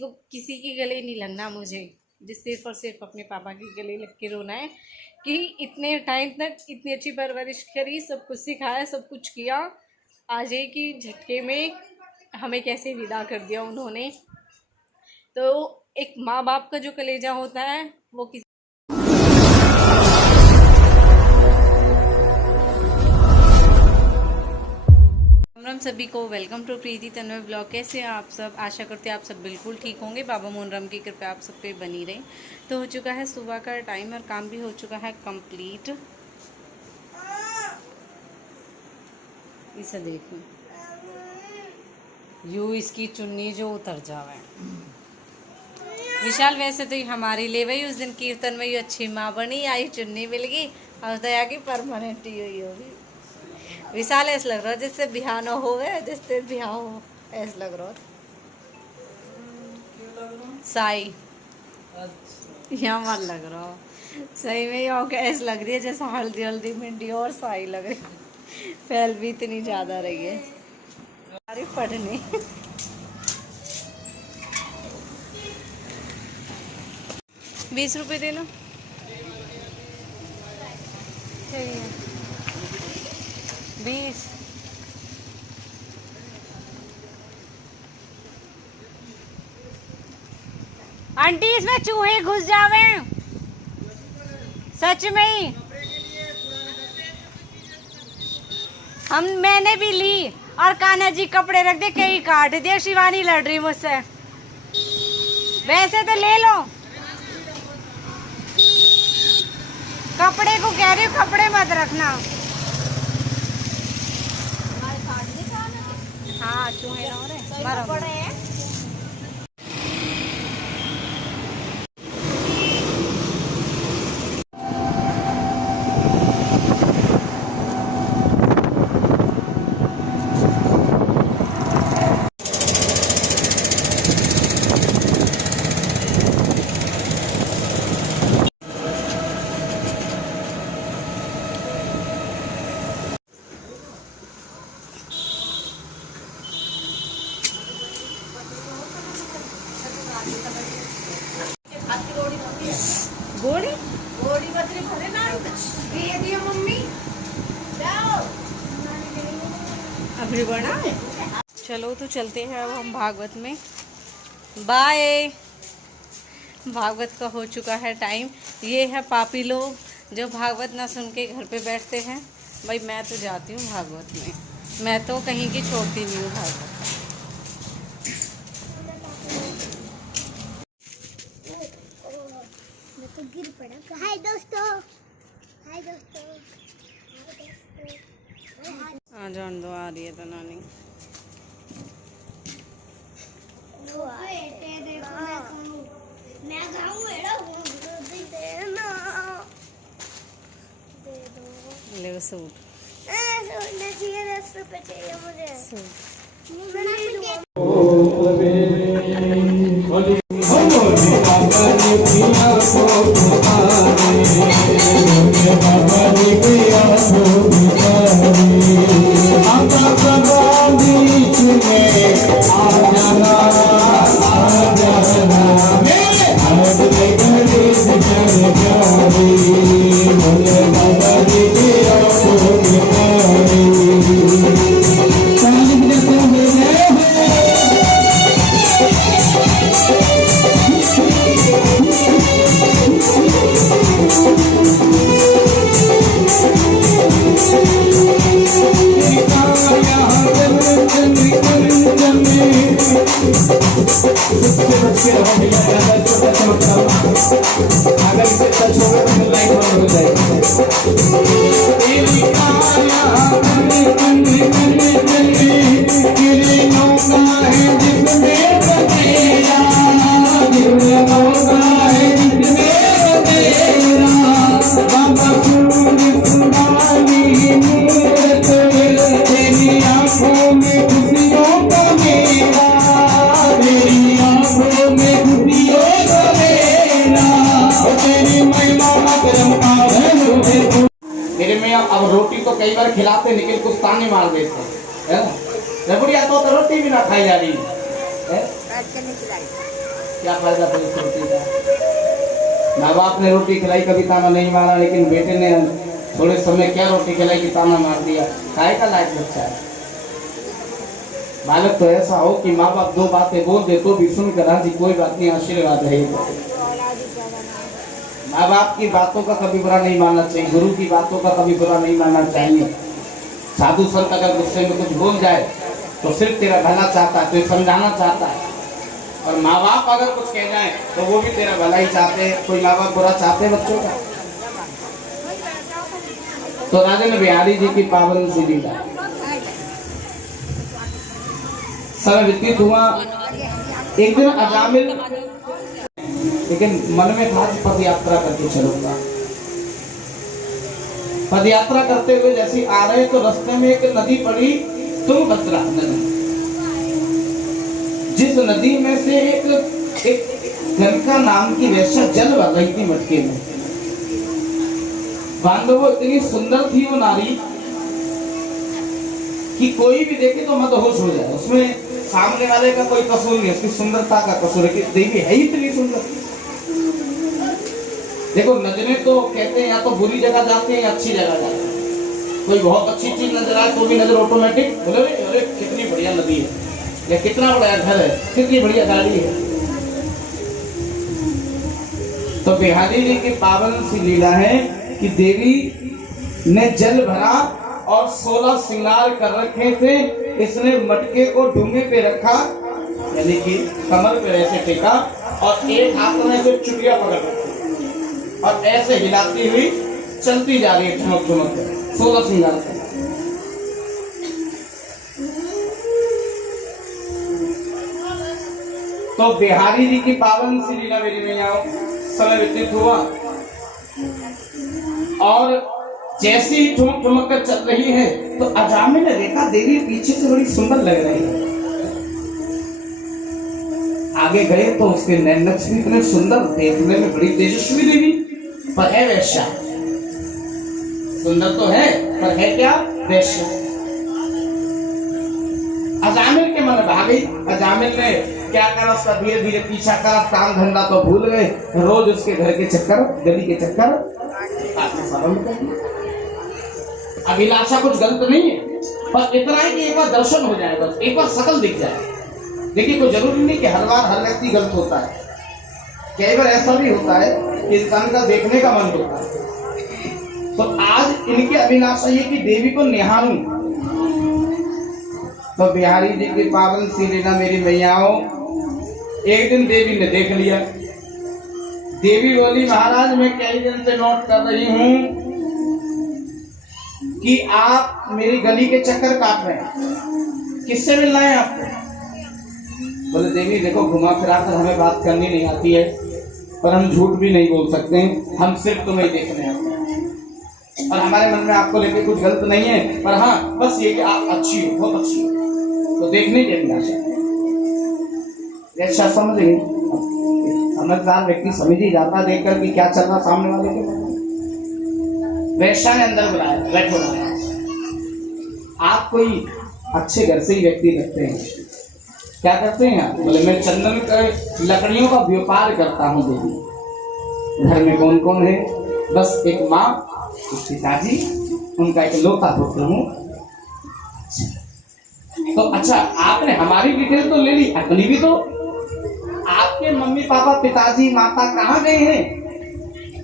किसी के गले नहीं लगना मुझे, जिस सिर्फ और सिर्फ अपने पापा के गले लग के रोना है कि इतने टाइम तक इतनी अच्छी परवरिश करी, सब कुछ सिखाया, सब कुछ किया, आज एक ही झटके में हमें कैसे विदा कर दिया उन्होंने। तो एक माँ बाप का जो कलेजा होता है वो किसी राम सभी को, welcome to Preeti Tanmay blog. कैसे हैं आप सब? आशा करते हैं आप सब बिल्कुल ठीक होंगे। बाबा मोहनराम की कृपा आप सब पे बनी रही। तो हो चुका है सुबह का टाइम और काम भी हो चुका है कंप्लीट। इसे देखो, यू इसकी चुन्नी जो उतर जावे। विशाल वैसे तो हमारी ले वही उस दिन कीर्तन में ये अच्छी माँ बनी, आई चुन्नी मिल गई और दया की परमानेंट ही हुई होगी। विशाल ऐसा लग रहा है जैसे बिहार न हो गए, जैसे बिहार हो, ऐसा लग रहा है। साई यहाँ मन लग रहा हो सही में, ये ऐसा लग रही है जैसे हल्दी हल्दी भिंडी और साई लग रही है। फैल भी इतनी ज्यादा रही है सारी पढ़ने। 20 रुपए दे लो। चाहिए 20। आंटी इसमें चूहे घुस जावे, सच में ही। मैंने भी ली और कान्हा जी कपड़े रख दे, कहीं काट दिया। शिवानी लड़ रही मुझसे। वैसे तो ले लो, कपड़े को कह रही हूँ, कपड़े मत रखना। हाँ चूहे हो रहे हैं। गोड़ी गोड़ी बजरी भरे ना दे दियो मम्मी, जाओ अभी बना। चलो तो चलते हैं अब हम भागवत में। बाय। भागवत का हो चुका है टाइम। ये है पापी लोग जो भागवत ना सुन के घर पे बैठते हैं। भाई मैं तो जाती हूँ भागवत में, मैं तो कहीं की छोड़ती नहीं हूँ भागवत। हाय दोस्तों, हाय दोस्तों, आ जान दो, आ रही है तो नानी। मैं ले वो सूट, चाहिए 10 रुपए चाहिए मुझे सूट। अगर इसे टच होगा तो लाइट बंद हो जाएगी। मेरे में अब रोटी तो कई बार खिलाते लेकिन कुछ ताने मार देते हैं, है ना? रबड़िया तो रोटी भी ना खाई जा रही है। क्या फायदा था इस रोटी का? माँ बाप ने रोटी खिलाई, कभी ताना नहीं मारा, लेकिन बेटे ने थोड़े समय क्या रोटी खिलाई कि ताना मार दिया। काय का लायक बच्चा है? बालक तो ऐसा हो कि माँ बाप दो बातें बोल दे तो भी सुनकर राजी, कोई बात नहीं, आशीर्वाद है। माँ बाप की बातों का कभी बुरा नहीं मानना चाहिए, गुरु की बातों का कभी बुरा नहीं मानना चाहिए। साधु संत अगर गुस्से में कुछ बोल जाए तो सिर्फ तेरा भला चाहता है, तो समझाना चाहता है। और माँ बाप अगर कुछ कह जाए तो वो भी तेरा भला ही चाहते हैं। कोई माँ बाप बुरा चाहते हैं बच्चों का? तो राजेंद्र बिहारी जी की पावन सी लीला समय व्यतीत हुआ। एक दिन अजामिल, लेकिन मन में था पद यात्रा करके चलूंगा। पद यात्रा करते हुए जैसे आ रहे तो रास्ते में एक नदी पड़ी, तुंगभद्रा नदी। जिस नदी में से एक गंगा नाम की वेश्या जल भर रही थी मटके में। बांधवों, इतनी सुंदर थी वो नारी कि कोई भी देखे तो मदहोश हो जाए। उसमें सामने वाले का कोई कसूर नहीं, उसकी सुंदरता का कसूर है कि देवी है इतनी सुंदर। देखो नजरें तो कहते हैं या तो बुरी जगह जाते हैं या अच्छी जगह जाते हैं। कोई बहुत अच्छी चीज नजर आए तो भी नजर ऑटोमेटिक बोले अरे कितनी बढ़िया नदी है, या कितना बड़ा घर है, कितनी बढ़िया गाड़ी है। तो बिहारी जी की पावन सी लीला है कि देवी ने जल भरा और 16 श्रृंगार कर रखे थे। इसने मटके को डूंगे पे रखा, यानी कि कमर पे ऐसे टेका, और एक हाथ में से चुटिया पकड़ रखी और ऐसे हिलाती हुई चलती जा रही है ठुमक ठुमक कर 16 श्रृंगार कर। तो बिहारी जी की पावन सी लीला मेरी मैया समय व्यतीत हुआ। और जैसे ही ठुमक ठुमक कर चल रही है तो अजामिल ने देखा देवी पीछे से बड़ी सुंदर लग रही है। आगे गए तो उसके नैनक्स भी इतने सुंदर, देखने में बड़ी तेजस्वी देवी, पर है वैश्या। सुंदर तो है पर है क्या? वैश्या। अजामिल के मन भाग गई। अजामिल ने क्या करा, उसका धीरे धीरे पीछा करा, काम धंधा तो भूल गए, रोज उसके घर के चक्कर, गली के चक्कर अभिलाषा कुछ गलत नहीं है, पर इतना है कि एक बार दर्शन हो जाए, बस एक बार शकल दिख जाए। देखिए कोई जरूरी नहीं कि हर बार हर व्यक्ति गलत होता है। कई बार ऐसा भी होता है कि इंसान का देखने का मन होता है। तो आज इनकी अभिलाषा ये कि देवी को निहारूं। तो बिहारी जी की पावन सी लीला मेरी मैयाओं, एक दिन देवी ने देख लिया। देवी बोली महाराज मैं कई दिन से नोट कर रही हूं कि आप मेरी गली के चक्कर काट रहे हैं, किससे मिलना है आपको? बोले देवी देखो घुमा फिरा कर हमें बात करनी नहीं आती है, पर हम झूठ भी नहीं बोल सकते, हम सिर्फ तुम्हें देखने आते हैं। और हमारे मन में आपको लेके कुछ गलत नहीं है, पर हाँ बस ये कि आप अच्छी हो, बहुत अच्छी हो, तो देखने की अभिलाषा। ऐसा समझ गए? समझदार व्यक्ति समझ ही जाता देख कर कि क्या चल रहा सामने वाले के। वैश्या ने अंदर बुलाया, बैठो आप कोई अच्छे घर से ही व्यक्ति रखते हैं, क्या करते हैं आप? बोले मैं चंदन कर लकड़ियों का व्यापार करता हूँ देवी। घर में कौन कौन है? बस एक माँ, एक पिताजी, उनका एक लौता पुत्र हूँ। तो अच्छा आपने हमारी डिटेल तो ले ली, अपनी भी तो। आपके मम्मी पापा पिताजी माता कहाँ गए हैं?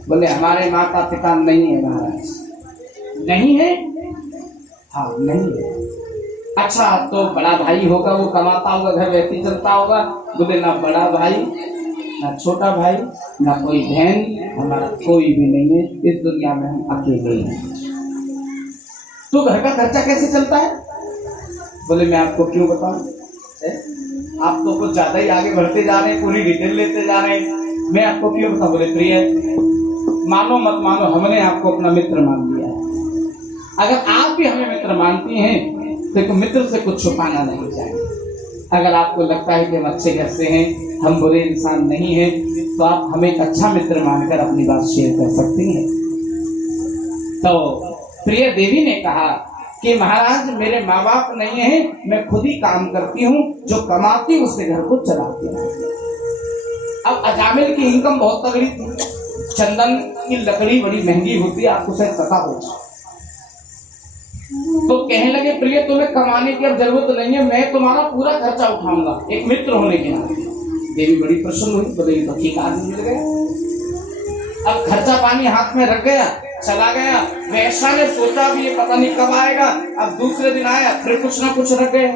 बोले हमारे माता पिता नहीं है महाराज। नहीं है? हाँ नहीं है। अच्छा तो बड़ा भाई होगा, वो कमाता होगा, घर वैसे चलता होगा? बोले ना बड़ा भाई ना छोटा भाई ना कोई बहन, हमारा कोई भी नहीं है, इस दुनिया में हम अकेले हैं। तो घर का खर्चा कैसे चलता है? बोले मैं आपको क्यों बताऊं, आप तो कुछ ज्यादा ही आगे बढ़ते जा रहे हैं, पूरी डिटेल लेते जा रहे हैं, मैं आपको क्यों बताऊं? बोले प्रिय मानो मत मानो, हमने आपको अपना मित्र मान लिया है। अगर आप भी हमें मित्र मानती हैं तो एक मित्र से कुछ छुपाना नहीं चाहिए। अगर आपको लगता है कि हम अच्छे घर से हैं, हम बुरे इंसान नहीं हैं, तो आप हमें एक अच्छा मित्र मानकर अपनी बात शेयर कर सकती हैं। तो प्रिय देवी ने कहा कि महाराज मेरे माँ बाप नहीं हैं, मैं खुद ही काम करती हूँ, जो कमाती हूँ उससे घर को चलाती हूँ। शामिल की इनकम बहुत तगड़ी थी। चंदन की लकड़ी बड़ी महंगी होती है, आपको शायद पता होगा। तो कहने लगे प्रिय तुम्हें कमाने की अब जरूरत नहीं है, मैं तुम्हारा पूरा खर्चा उठाऊंगा, एक मित्र होने के नाते। देवी बड़ी प्रसन्न हुई, बोले तो ठीक आदमी मिल गया। अब खर्चा पानी हाथ में रख गया, चला गया। वैसा ने सोचा भी ये पता नहीं कब आएगा। अब दूसरे दिन आया, फिर कुछ ना कुछ रख गया।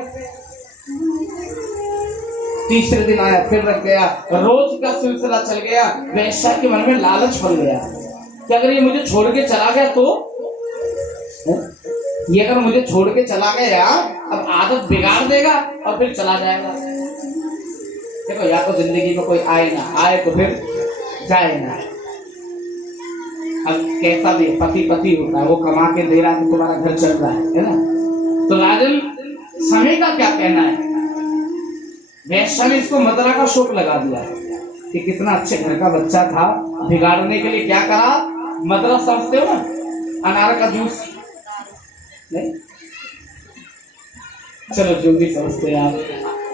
तीसरे दिन आया, फिर रख गया। रोज का सिलसिला चल गया। वैसा के मन में लालच बन गया कि अगर ये मुझे छोड़ के चला गया तो ये अगर मुझे छोड़ के चला गया, अब आदत बिगाड़ देगा और फिर चला जाएगा। देखो, या तो जिंदगी में कोई आए ना आए तो फिर जाए ना। अब कैसा भी पति पति होता है, वो कमा के दे रहा है तो तुम्हारा घर चल रहा है ना। तो राजन समय का क्या कहना है? वैश्या ने इसको मदरा का शौक लगा दिया कि कितना अच्छे घर का बच्चा था, बिगाड़ने के लिए क्या करा? मदरा समझते हो ना, अनार का जूस नहीं? चलो जो भी समझते हैं आप,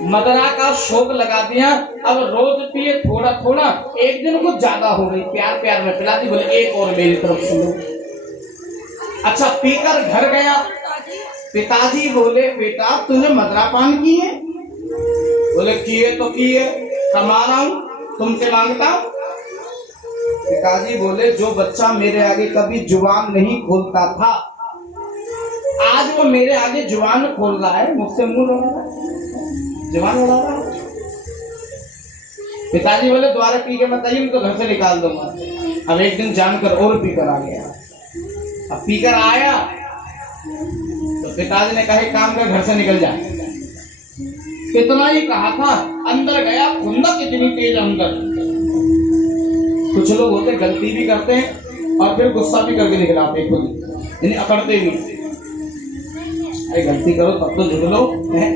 मदरा का शौक लगा दिया। अब रोज पिए थोड़ा थोड़ा, एक दिन कुछ ज्यादा हो गई, प्यार प्यार में पिलाती, बोले एक और मेरी तरफ से लो। अच्छा, पीकर घर गया। पिताजी बोले बेटा तूने मदरा पान की है? बोले किए तो किए, कमा रहा हूं, तुमसे मांगता हूं। पिताजी बोले जो बच्चा मेरे आगे कभी जुबान नहीं खोलता था, आज वो मेरे आगे जुबान खोल रहा है, मुझसे मुंह लड़ा रहा है, जुबान लड़ा रहा है। पिताजी बोले द्वारा पी के बताइए, उनको घर से निकाल दूंगा। अब एक दिन जानकर और पीकर आ गया। अब पीकर आया तो पिताजी ने कहा काम कर, घर से निकल जा। इतना ही कहा था, अंदर गया, खुंदक इतनी तेज अंदर। कुछ लोग होते गलती भी करते हैं और फिर गुस्सा भी करके निकलाते खुद, यानी अकड़ते भी। अरे गलती करो तब तो झुक लो है।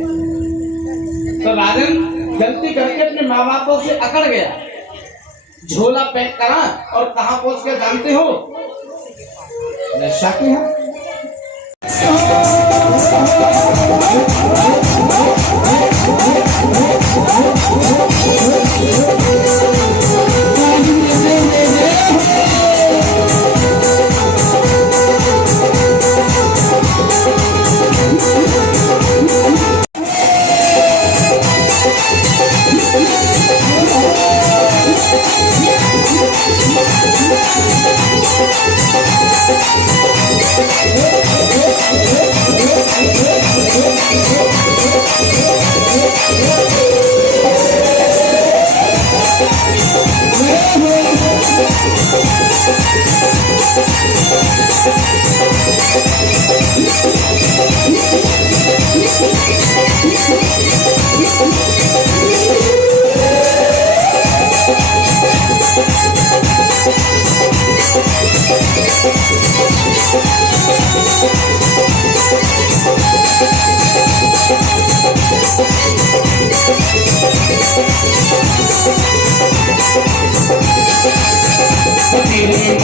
तो राजन गलती करके अपने माँ बापों से अकड़ गया, झोला पैक करा और कहाँ पहुंच गया जानते हो? वैश्या के यहाँ। तेरे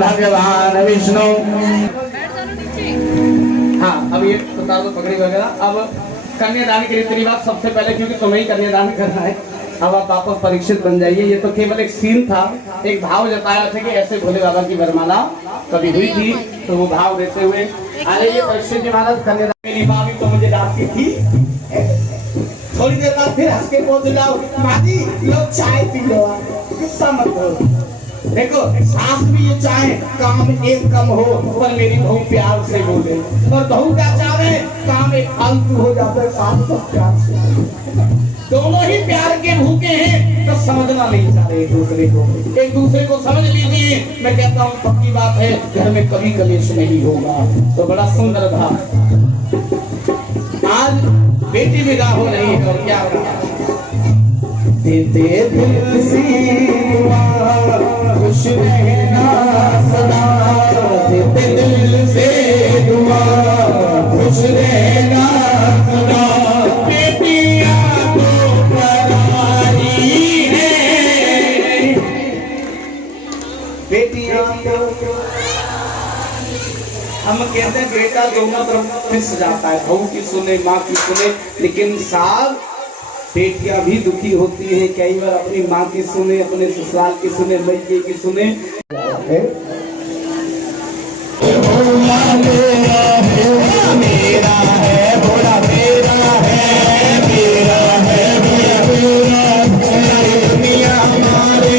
भगवान विष्णु। हाँ अब ये बता दो पगड़ी वगैरह। अब कन्यादान के रीति रिवाज सबसे पहले, क्योंकि तुम्हें ही कन्यादान करना है, अब आप वापस परीक्षित बन जाइए। ये तो केवल एक सीन था, एक भाव जताया था कि ऐसे भोले बाबा की वरमाला कभी हुई थी, तो वो भाव देते हुए अरे ये परीक्षित जी महाराज कन्यादान। मेरी माँ भी तो मुझे डांटती थी, थोड़ी देर बाद फिर हंस के बोल जाओ माँ जी लो चाय पी लो, गुस्सा मत हो। देखो सास भी ये चाहे काम एक कम हो पर मेरी बहू प्यार से बोले, और बहू क्या चाहे काम एक फालतू हो जाता है, सास तो प्यार से। दोनों ही प्यार के भूखे हैं तो समझना नहीं चाहते एक दूसरे को समझ लीजिए। मैं कहता हूँ पक्की बात है, घर में कभी कलेश नहीं होगा। तो बड़ा सुंदर था। आज बेटी विदा हो रही है, और क्या देते दिल से दुआ, खुश रहना सदा, देते दिल से दुआ, खुश रहना सदा। बेटियां तो पराई है, बेटियां हम कहते हैं बेटा दोनों तरफ फिस जाता है, बहू की सुने माँ की सुने, लेकिन सास बेटियां भी दुखी होती हैं, कई बार अपनी माँ की सुने, अपने ससुराल की सुने, मैके की सुने। मेरा है भोला, मेरा है, मेरा है भोला, दुनिया हमारे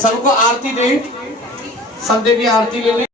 सबको आरती दे, सब देवी आरती ले लें।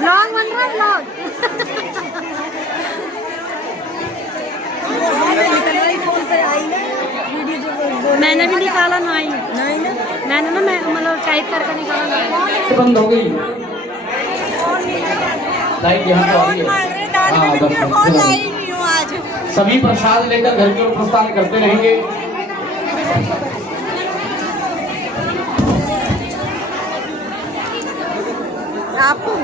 ब्लॉग बन रहा है, ब्लॉग। मैंने भी निकाला ना, मैंने ना, मैं मतलब टाइप करके निकाला ना। बंद हो गई लाइट, यहाँ तो आ रही है। हाँ, सभी प्रसाद लेकर घर की ओर प्रस्थान करते रहेंगे। आपको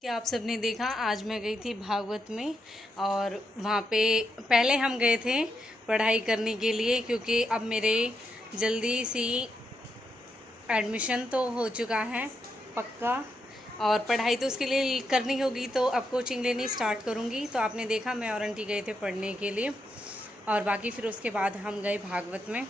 कि आप सबने देखा, आज मैं गई थी भागवत में, और वहाँ पे पहले हम गए थे पढ़ाई करने के लिए, क्योंकि अब मेरे जल्दी सी एडमिशन तो हो चुका है पक्का, और पढ़ाई तो उसके लिए करनी होगी, तो अब कोचिंग लेनी स्टार्ट करूँगी। तो आपने देखा मैं और आंटी गए थे पढ़ने के लिए, और बाकी फिर उसके बाद हम गए भागवत में।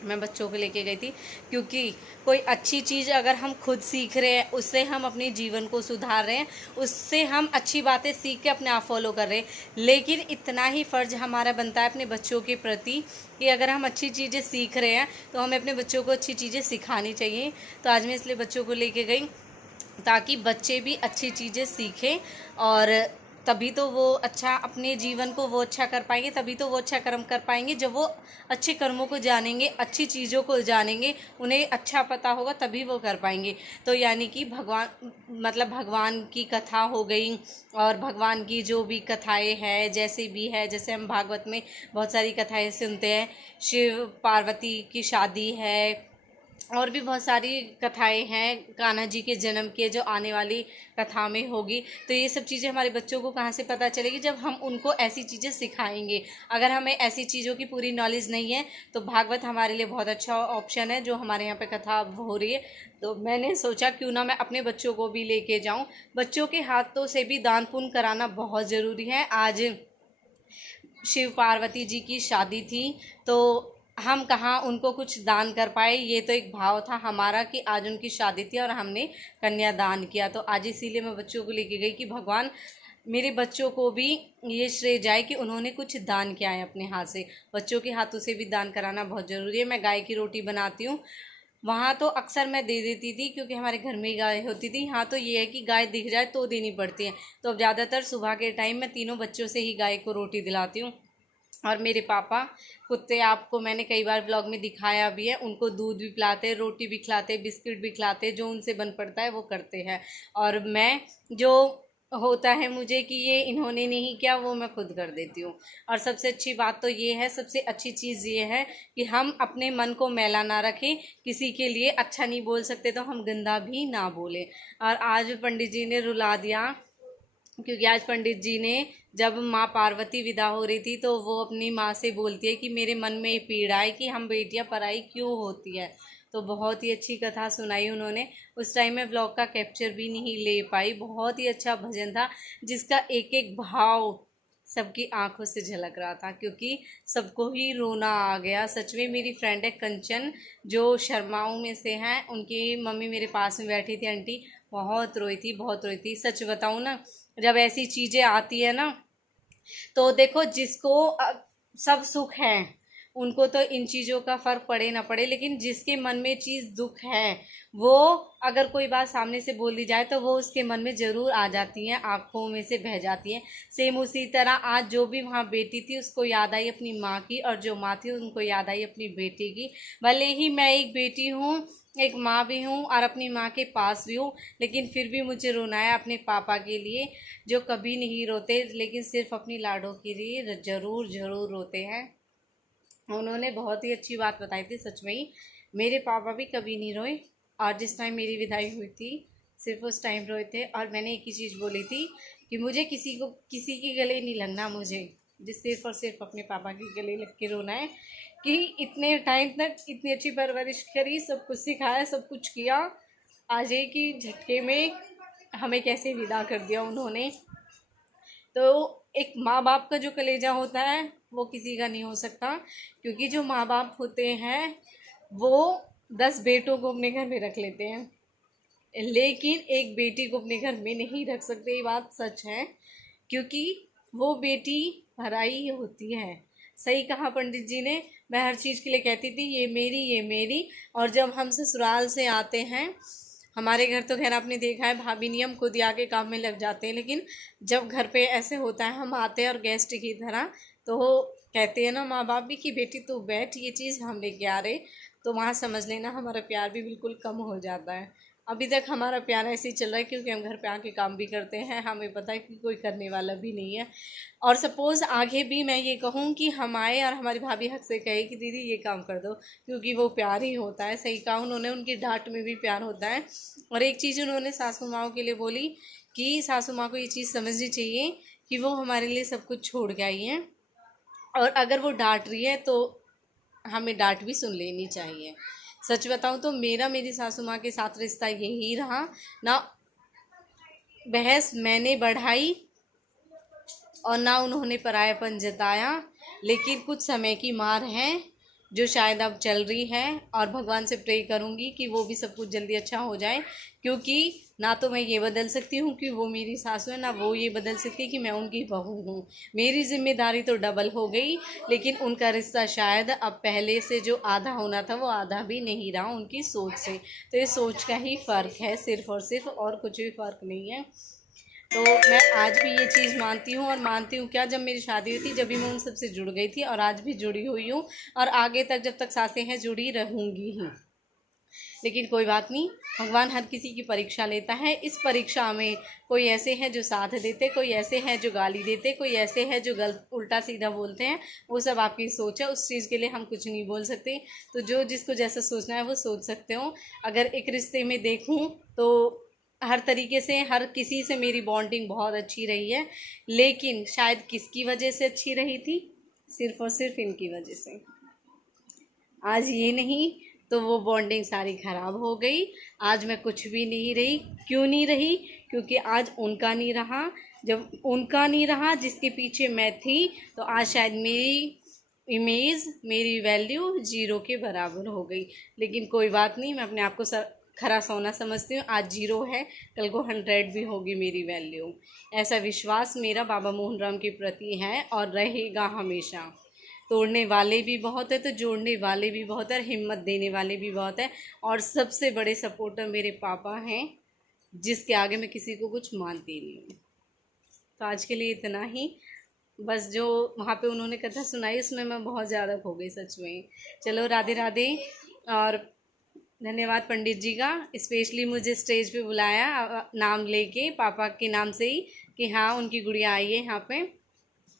मैं बच्चों को लेके गई थी, क्योंकि कोई अच्छी चीज़ अगर हम खुद सीख रहे हैं, उससे हम अपने जीवन को सुधार रहे हैं, उससे हम अच्छी बातें सीख के अपने आप फॉलो कर रहे हैं। लेकिन इतना ही फ़र्ज़ हमारा बनता है अपने बच्चों के प्रति कि अगर हम अच्छी चीज़ें सीख रहे हैं तो हमें अपने बच्चों को अच्छी चीज़ें सिखानी चाहिए। तो आज मैं इसलिए बच्चों को लेके गई ताकि बच्चे भी अच्छी चीज़ें सीखें, और तभी तो वो अच्छा अपने जीवन को वो अच्छा कर पाएंगे, तभी तो वो अच्छा कर्म कर पाएंगे। जब वो अच्छे कर्मों को जानेंगे, अच्छी चीज़ों को जानेंगे, उन्हें अच्छा पता होगा, तभी वो कर पाएंगे। तो यानी कि भगवान की कथा हो गई, और भगवान की जो भी कथाएं हैं, जैसे भी है, जैसे हम भागवत में बहुत सारी कथाएं सुनते हैं, शिव पार्वती की शादी है, और भी बहुत सारी कथाएं हैं कान्हा जी के जन्म के, जो आने वाली कथा में होगी। तो ये सब चीज़ें हमारे बच्चों को कहाँ से पता चलेगी? जब हम उनको ऐसी चीज़ें सिखाएंगे। अगर हमें ऐसी चीज़ों की पूरी नॉलेज नहीं है तो भागवत हमारे लिए बहुत अच्छा ऑप्शन है, जो हमारे यहाँ पे कथा हो रही है। तो मैंने सोचा क्यों ना मैं अपने बच्चों को भी लेके जाऊँ। बच्चों के हाथों से भी दान पुण्य कराना बहुत ज़रूरी है। आज शिव पार्वती जी की शादी थी, तो हम कहाँ उनको कुछ दान कर पाए। ये तो एक भाव था हमारा कि आज उनकी शादी थी और हमने कन्यादान किया। तो आज इसीलिए मैं बच्चों को लेके गई कि भगवान मेरे बच्चों को भी ये श्रेय जाए कि उन्होंने कुछ दान किया है अपने हाथ से। बच्चों के हाथों से भी दान कराना बहुत ज़रूरी है। मैं गाय की रोटी बनाती हूँ, वहाँ तो अक्सर मैं दे देती थी क्योंकि हमारे घर में ही गाय होती थी। यहाँ तो ये है कि गाय दिख जाए तो देनी पड़ती है। तो अब ज़्यादातर सुबह के टाइम मैं तीनों बच्चों से ही गाय को रोटी दिलाती हूँ। और मेरे पापा कुत्ते, आपको मैंने कई बार ब्लॉग में दिखाया भी है, उनको दूध भी पिलाते, रोटी भी खिलाते, बिस्किट भी खिलाते, जो उनसे बन पड़ता है वो करते हैं। और मैं जो होता है मुझे कि ये इन्होंने नहीं किया, वो मैं खुद कर देती हूँ। और सबसे अच्छी बात तो ये है, सबसे अच्छी चीज़ ये है कि हम अपने मन को मैला ना रखें। किसी के लिए अच्छा नहीं बोल सकते तो हम गंदा भी ना बोलें। और आज पंडित जी ने रुला दिया, क्योंकि आज पंडित जी ने जब माँ पार्वती विदा हो रही थी तो वो अपनी माँ से बोलती है कि मेरे मन में पीड़ा है कि हम बेटियाँ पराई क्यों होती है। तो बहुत ही अच्छी कथा सुनाई उन्होंने। उस टाइम में व्लॉग का कैप्चर भी नहीं ले पाई। बहुत ही अच्छा भजन था, जिसका एक एक भाव सबकी आंखों से झलक रहा था, क्योंकि सबको ही रोना आ गया। सच में मेरी फ्रेंड है कंचन, जो शर्माओं में से हैं, उनकी मम्मी मेरे पास में बैठी थी, आंटी, बहुत रोई थी, बहुत रोई थी। सच बताऊँ ना, जब ऐसी चीज़ें आती है ना, तो देखो जिसको सब सुख है उनको तो इन चीज़ों का फ़र्क पड़े ना पड़े, लेकिन जिसके मन में चीज़ दुख है, वो अगर कोई बात सामने से बोल दी जाए तो वो उसके मन में ज़रूर आ जाती हैं, आँखों में से बह जाती हैं। सेम उसी तरह आज जो भी वहाँ बेटी थी उसको याद आई अपनी माँ की, और जो माँ थी उनको याद आई अपनी बेटी की। भले ही मैं एक बेटी हूँ, एक माँ भी हूँ और अपनी माँ के पास भी हूँ, लेकिन फिर भी मुझे रोना है अपने पापा के लिए, जो कभी नहीं रोते, लेकिन सिर्फ अपनी लाडों के लिए ज़रूर रोते हैं। उन्होंने बहुत ही अच्छी बात बताई थी, सच में ही मेरे पापा भी कभी नहीं रोए। और जिस टाइम मेरी विदाई हुई थी सिर्फ उस टाइम रोए थे। और मैंने एक ही चीज़ बोली थी कि मुझे किसी के गले नहीं लगना, मुझे जिस सिर्फ और सिर्फ अपने पापा के गले लग के रोना है कि इतने टाइम तक इतनी अच्छी परवरिश करी, सब कुछ सिखाया, सब कुछ किया, आज एक ही झटके में हमें कैसे विदा कर दिया उन्होंने। तो एक माँ बाप का जो कलेजा होता है वो किसी का नहीं हो सकता, क्योंकि जो माँ बाप होते हैं वो 10 बेटों को अपने घर में रख लेते हैं, लेकिन एक बेटी को अपने घर में नहीं रख सकते। ये बात सच है, क्योंकि वो बेटी पराई होती है। सही कहा पंडित जी ने। मैं हर चीज़ के लिए कहती थी ये मेरी, ये मेरी। और जब हम ससुराल से आते हैं, हमारे घर तो खैर आपने देखा है, भाभी नहीं, हम खुद ही आके काम में लग जाते हैं, लेकिन जब घर पे ऐसे होता है, हम आते हैं और गेस्ट की तरह, तो कहते हैं ना माँ बाप भी कि बेटी तू बैठ, ये चीज़ हम लेके आ रहे, तो वहाँ समझ लेना हमारा प्यार भी बिल्कुल कम हो जाता है। अभी तक हमारा प्यार ऐसे ही चल रहा है, क्योंकि हम घर पे आके काम भी करते हैं, हमें पता है कि कोई करने वाला भी नहीं है। और सपोज़ आगे भी मैं ये कहूँ कि हम आए और हमारी भाभी हक से कहे कि दीदी ये काम कर दो, क्योंकि वो प्यार ही होता है। सही कहा उन्होंने, उनकी डांट में भी प्यार होता है। और एक चीज़ उन्होंने सासू माँ के लिए बोली कि सासू माँ को ये चीज़ समझनी चाहिए कि वो हमारे लिए सब कुछ छोड़ के आई हैं, और अगर वो डांट रही है तो हमें डांट भी सुन लेनी चाहिए। सच बताऊं तो मेरी सासू माँ के साथ रिश्ता यही रहा ना, बहस मैंने बढ़ाई और ना उन्होंने परायापन जताया, लेकिन कुछ समय की मार है जो शायद अब चल रही है, और भगवान से प्रे करूँगी कि वो भी सब कुछ जल्दी अच्छा हो जाए, क्योंकि ना तो मैं ये बदल सकती हूँ कि वो मेरी सासू है, ना वो ये बदल सकती है कि मैं उनकी बहू हूँ। मेरी जिम्मेदारी तो डबल हो गई, लेकिन उनका रिश्ता शायद अब पहले से जो आधा होना था वो आधा भी नहीं रहा उनकी सोच से। तो ये सोच का ही फ़र्क है सिर्फ़ और सिर्फ, और कुछ भी फ़र्क नहीं है। तो मैं आज भी ये चीज़ मानती हूँ, और मानती हूँ क्या, जब मेरी शादी हुई थी जब भी मैं उन सबसे जुड़ गई थी, और आज भी जुड़ी हुई हूँ, और आगे तक जब तक सांसें हैं जुड़ी रहूँगी ही। लेकिन कोई बात नहीं, भगवान हर किसी की परीक्षा लेता है। इस परीक्षा में कोई ऐसे हैं जो साथ देते, कोई ऐसे हैं जो गाली देते, कोई ऐसे हैं जो गलत उल्टा सीधा बोलते हैं। वो सब आपकी सोच है, उस चीज़ के लिए हम कुछ नहीं बोल सकते। तो जो जिसको जैसा सोचना है वो सोच सकते हो। अगर एक रिश्ते में देखूँ तो हर तरीके से हर किसी से मेरी बॉन्डिंग बहुत अच्छी रही है, लेकिन शायद किसकी वजह से अच्छी रही थी, सिर्फ़ और सिर्फ इनकी वजह से। आज ये नहीं तो वो बॉन्डिंग सारी ख़राब हो गई। आज मैं कुछ भी नहीं रही। क्यों नहीं रही? क्योंकि आज उनका नहीं रहा। जब उनका नहीं रहा जिसके पीछे मैं थी, तो आज शायद मेरी इमेज, मेरी वैल्यू ज़ीरो के बराबर हो गई। लेकिन कोई बात नहीं, मैं अपने आप को खरा सोना समझती हूँ। आज 0 है, कल को 100 भी होगी मेरी वैल्यू। ऐसा विश्वास मेरा बाबा मोहन राम के प्रति है और रहेगा हमेशा। तोड़ने वाले भी बहुत है तो जोड़ने वाले भी बहुत है, और हिम्मत देने वाले भी बहुत है। और सबसे बड़े सपोर्टर मेरे पापा हैं, जिसके आगे मैं किसी को कुछ मानती नहीं हूँ। तो आज के लिए इतना ही। बस जो वहाँ पे उन्होंने कथा सुनाई उसमें मैं बहुत ज़्यादा खो गई सच में। चलो राधे राधे, और धन्यवाद पंडित जी का, स्पेशली मुझे स्टेज पे बुलाया नाम लेके, पापा के नाम से ही, कि हाँ उनकी गुड़िया आई है यहाँ पे।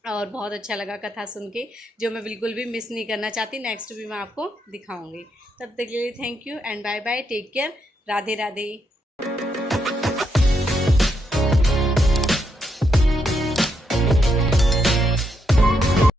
और बहुत अच्छा लगा कथा सुन के, जो मैं बिल्कुल भी मिस नहीं करना चाहती। नेक्स्ट भी मैं आपको दिखाऊंगी। तब तक के लिए thank you and bye bye, take care, Radhe Radhe.